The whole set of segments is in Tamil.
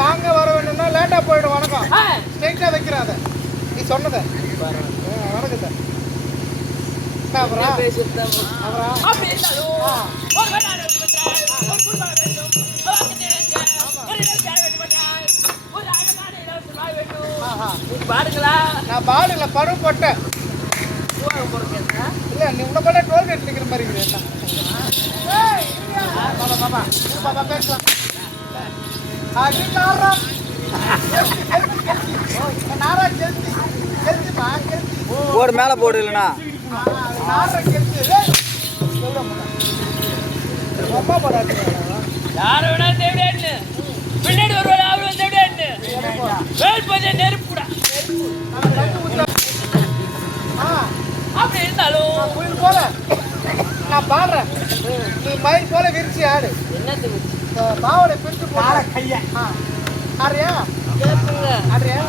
வாங்க வர வேணும்னா லேட்டா போயிடும். வணக்கம் ஸ்ட்ரைட்டா வைக்கிறாத நீ சொன்னத வணக்கம் பாடுங்களா? நான் பாடுல பருவப்பட்டேன். இல்ல நீ உன்ன கூட டோல்கேட் நிக்கிற மாதிரி இருக்குது பாபா பாபா பேசலாம் அடி நாரா நாரா கெல்தி கெல்திமா கெல்தி போடு மேல போடு இல்லனா நாரா கெல்தி எவ்வளவு அப்பா போடாது யார வேணா தேவடேன்னு பின்னாடி வருவாரு அவரு தேவடேன்னு வேல் போதே நெருப்புடா அப்படி இருந்தாலும் குயில் போல நான் பாடுறேன் நீ மயில் போல விரிச்சு ஆடு என்னது பாவடை பிரிச்சு போட கையா ஆடுறியா ஆடுறியா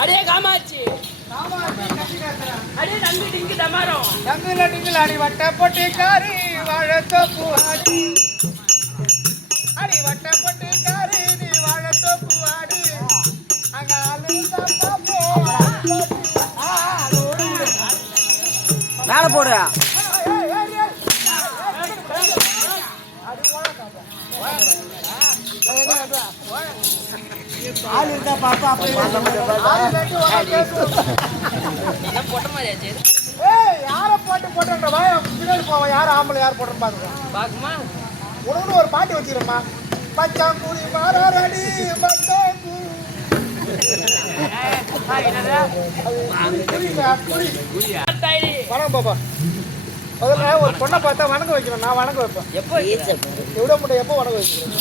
அடே காமாச்சி அடே நங்கு டிங்கு டமாரம் டங்குல டிங்குல அடி வட்ட பொட்டி காரி வாழத்தோப்பு ஆடி அடி வட்ட பொட்டி காரி நீ வாழத்தோப்பு ஆடி அங்க அழுந்த பாப்போ மேல போடு ஆள் இருந்தா பாப்பா அப்படியே போட்ட மாதிரியாச்சு யாரை போட்டுன்ற வாய பின்னாடி போவான் யார் ஆம்பளை யார் போட்டுன்னு பாக்குறேன் பாக்குமா உனக்கு ஒரு பாட்டு வச்சிருமா பச்சாங்குடி மாறாடி பச்சாங்கு வணக்கம் பாப்பா முதல்ல ஒரு பொண்ணை பார்த்தா வணங்க வைக்கணும். நான் வணங்க வைப்பேன். எப்போ எவ்வளோ முட்டை எப்போ வணங்க வைக்கிறேன்?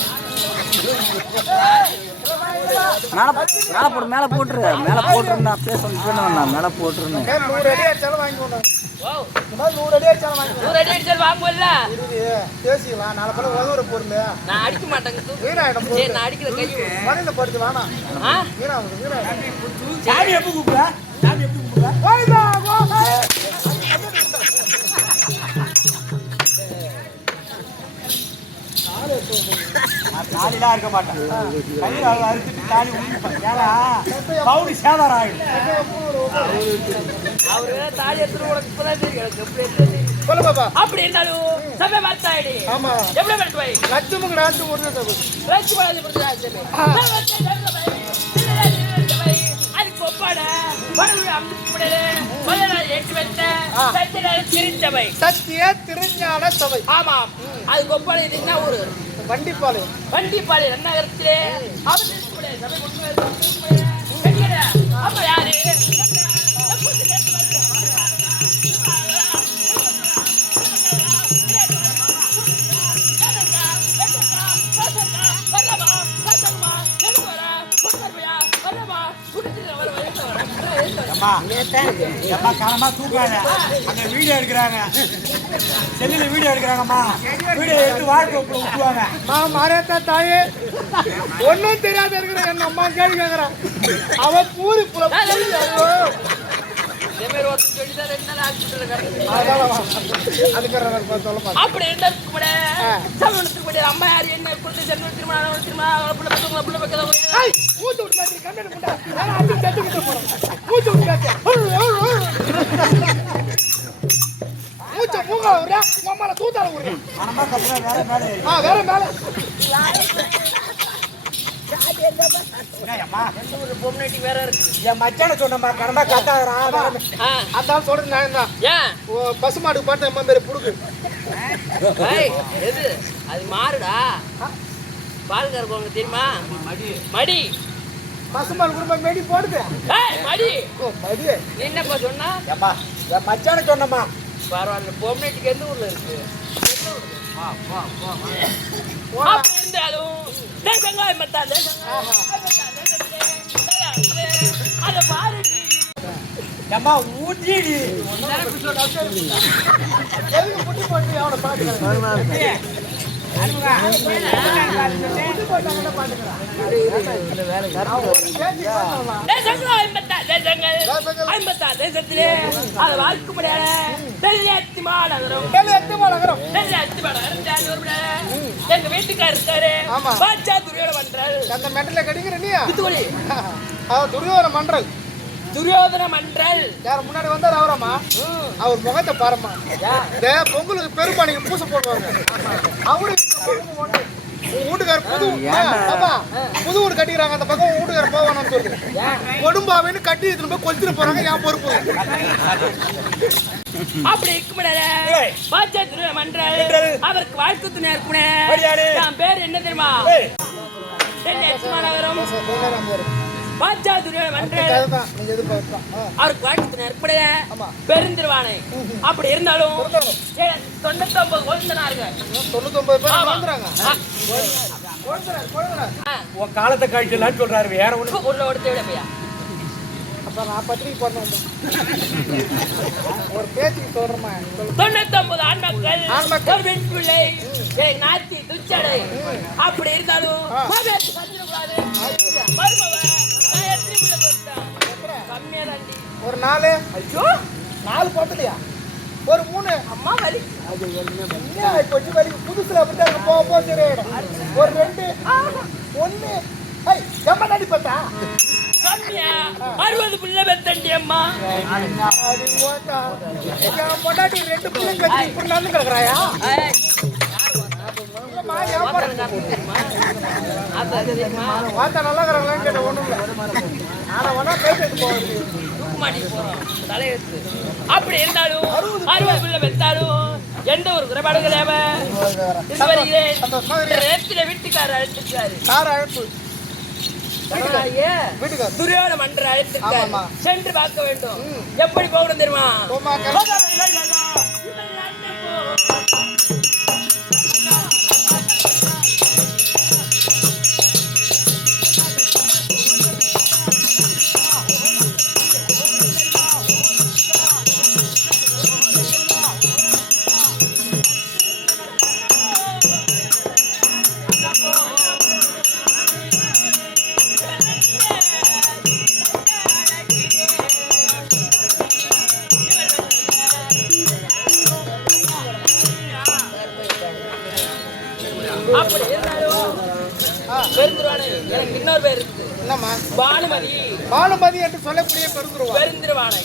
மேல போட்டுருந்தா பேச மேல போட்டுருந்தேன். 100 அடி அடிச்சாலும் வாங்கிக்கணும். இந்த மாதிரி 100 அடி அடிச்சாலும் வாங்கிக்கணும். 100 அடி அடிச்சாலும் வாங்குவல்ல? பேசிக்கலாம். நாளை போல உதவுற பொருள் நான் அடிக்க மாட்டேங்க. வீணாயிடும். சரி, நான் அடிக்கிற கை மணியில் படுத்து வேணாம். வீணாயிடும். சாமி எப்படி கூப்பிடுறா? தாலிலாம் இருக்க மாட்டேன். கையில் அறுத்துட்டு தாலி பவுடி சேதாரம் ஆயிடும். அவரு தாலி எடுத்துட்டு உனக்கு இப்பதான் தெரியும். எனக்கு எப்படி தெரியும்? சொல்லு பாப்பா. அப்படி இருந்தாலும் சபை பார்த்தாயிடு. ஆமா. எப்படி பண்ணிட்டு போய் லட்சமுக்கு நாட்டு ஒரு பேச்சு பழகி கொடுத்துருக்காங்க. அதுக்கு ஒப்பாட சத்திய திருஞான சபை. ஆமாம், அதுக்கு ஒப்பாடு என்ன ஊரு? வண்டிப்பாளையம். வண்டிப்பாளையம் நகரத்திலே அப்ப யாரு காலமா தூக்காங்க. அங்க வீடியோ எடுக்கிறாங்க, செல்லுல வீடியோ எடுக்கிறாங்கம்மா. வீடியோ எடுத்து வாழ்க்கை விட்டுவாங்க. மாரியத்தா தாயே ஒன்னும் தெரியாத இருக்கிற என் அம்மா கேள்வி கேட்கிறான். அவன் பூரி அப்படி அம்மா யாரு என்ன வேற மேல பொம்னாட்டி வேற இருக்கு. என் மச்சான சொன்னம்மா கடமா கத்தாகிறா. அதான் சொல்றது நான் தான். பசுமாடு பார்த்து அம்மா பேரு புடுக்கு. எது அது மாறுடா? பால் கறக்குவாங்க தெரியுமா? மடி. பசுமாடு குடும்பம் மேடி போடுது. மடி. மடி என்னப்பா சொன்னா? என் மச்சான சொன்னம்மா. பரவாயில்ல. பொம்னாட்டிக்கு எந்த ஊர்ல இருக்கு? இருந்தாலும் தேசங்காய் மத்தா அதை பாருடி. ஏம்மா ஊட்டிடி. எதுக்கு புட்டி போட்டு அவனை பாட்டுக்கிறேன்? எங்க வீட்டுக்கார இருக்காரு. அந்த மெட்டல கடிக்கிற நீயா? துரியோதன மன்றல். துரியோதன மன்றல் யார் முன்னாடி வந்தார் அவரம்மா. அவர் முகத்தை பாருமா. பொங்கலுக்கு பெரும்பானிக்கு பூசை போடுவாங்க. அவரு வீட்டுக்கார புது வீடு கட்டிக்கிறாங்க. அந்த பக்கம் வீட்டுக்கார போவானு சொல்லு. கொடும்பாவின்னு கட்டி எடுத்துட்டு போய் கொளுத்திட்டு போறாங்க. என் பொறுப்பு. அப்படி இருக்க மன்றால் அவருக்கு வாழ்க்கை துணை இருக்குனே. பேர் என்ன தெரியுமா? நகரம் அவருக்கு வாழ்க்கை துணை ஏற்படைய பெருந்திருவானை. அப்படி இருந்தாலும் 99 குழந்தைனாருங்க. 99 பேர் உன் காலத்தை கழிச்சலான்னு சொல்றாரு. வேற ஒண்ணு உள்ள ஒருத்த விட பையா. அப்ப நான் பத்திரிக்கை பண்ண ஒரு பேச்சுக்கு சொல்றேமா. 99 ஆண்மக்கள் ஒரு பெண் பிள்ளை நாத்தி துச்சடை. அப்படி இருந்தாலும் ஒரு 4 4 போட்டலையா? ஒரு 3 அம்மா வலி. கொஞ்சம் வலி புதுசுல அப்படித்தான் போக போக சரியாயிடும். ஒரு 2 1 எம்மா நடி பார்த்தா 60 பிள்ளை பெத்தண்டி அம்மா. பொண்டாட்டி 2 பிள்ளை கட்டி இப்படி நடந்து கிடக்குறாயா? பார்த்தா நல்லா இருக்கிறாங்களான்னு கேட்ட ஒண்ணும் இல்லை. ஆனா வேணா பேசிட்டு போகுது. தலையெழுத்து. அப்படி இருந்தாலும் 60 பிள்ளை பெற்றாலும் எந்த ஒரு குறைபாடு வீட்டுக்காரர் அழைச்சிருக்காரு. துரியோதன மன்றம் அழைத்திருக்காரு. சென்று பார்க்க வேண்டும். எப்படி போகணும் தெரியுமா? அப்படி இருந்தாலும் பெருந்துருவானை எனக்கு இன்னொரு பேர் இருக்குது. என்னம்மா? பானுமதி. பானுமதி என்று சொல்லக்கூடிய பெருந்துருவா. பெருந்துருவானை